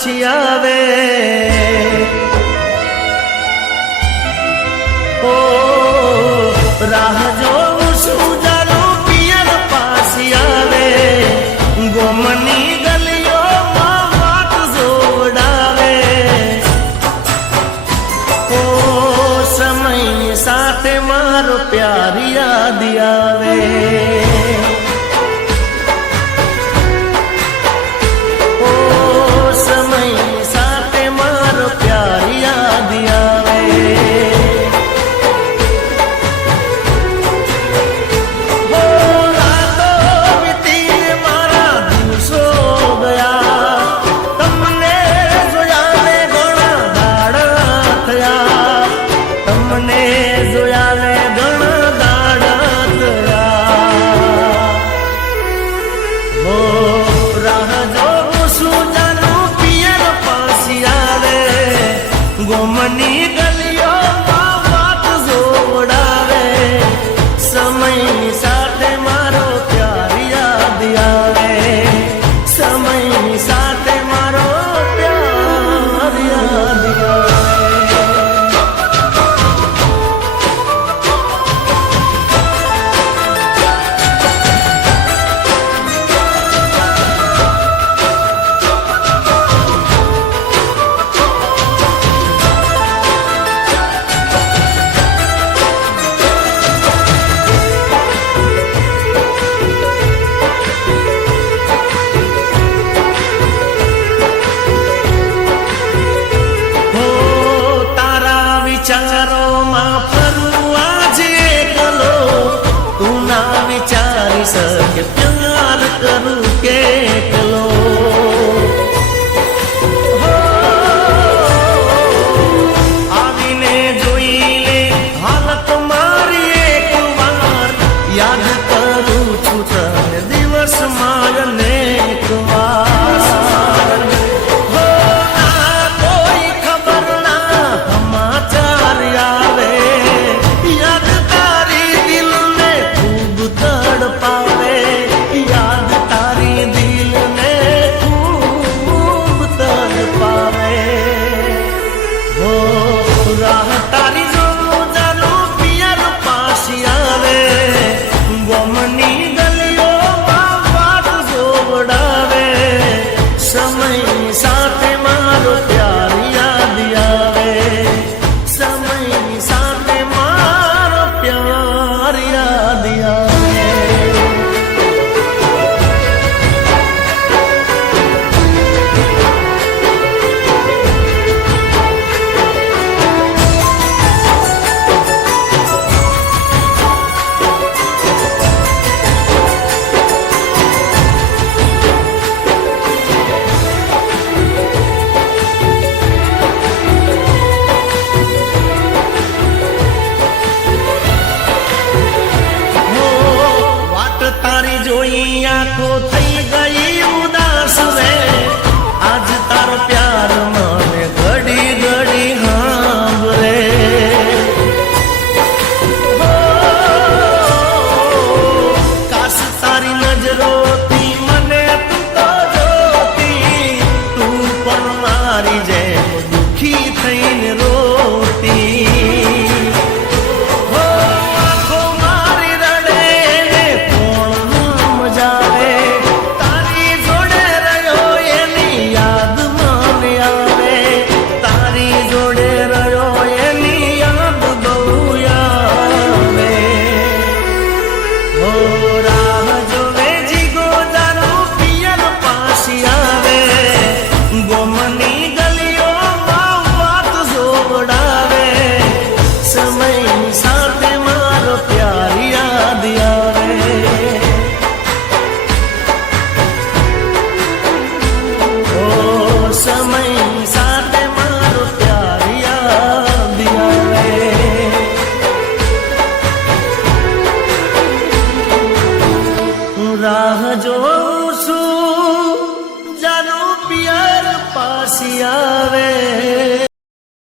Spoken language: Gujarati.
પાછી આવે ઓ રાહ જોઉં છું જાનું પિયર પાછી આવે ગોમની ગલીઓમાં વાત જોડાવે ઓ સમયની સાથે મારો પ્યાર યાદ આવે ગોમની ગલીઓમાં વાત જોડાવે સમયની સાથે મારો પ્યાર યાદ આવે સમયની સાથે મારો પ્યાર યાદ આવે વિચારોમાં ફરું આજે એકલો તું ના વિચારી શકે પ્યાર કરું કેટલો આવીને જોઈ લે હાલત મારી એક વાર યાદ કરું છું તને દિવસમાં અનેક વાર જોઈ આંખો થઈ ગઈ ઉદાસ રે આજ તારો પ્યાર મને ઘડી ઘડી સાંભળે કાશ તારી નજરોથી મને તું તો જોતી તું પણ મારી જેમ દુખી થઈને રોતી રાહ જોઉં છું જાનું પિયર પાછી આવે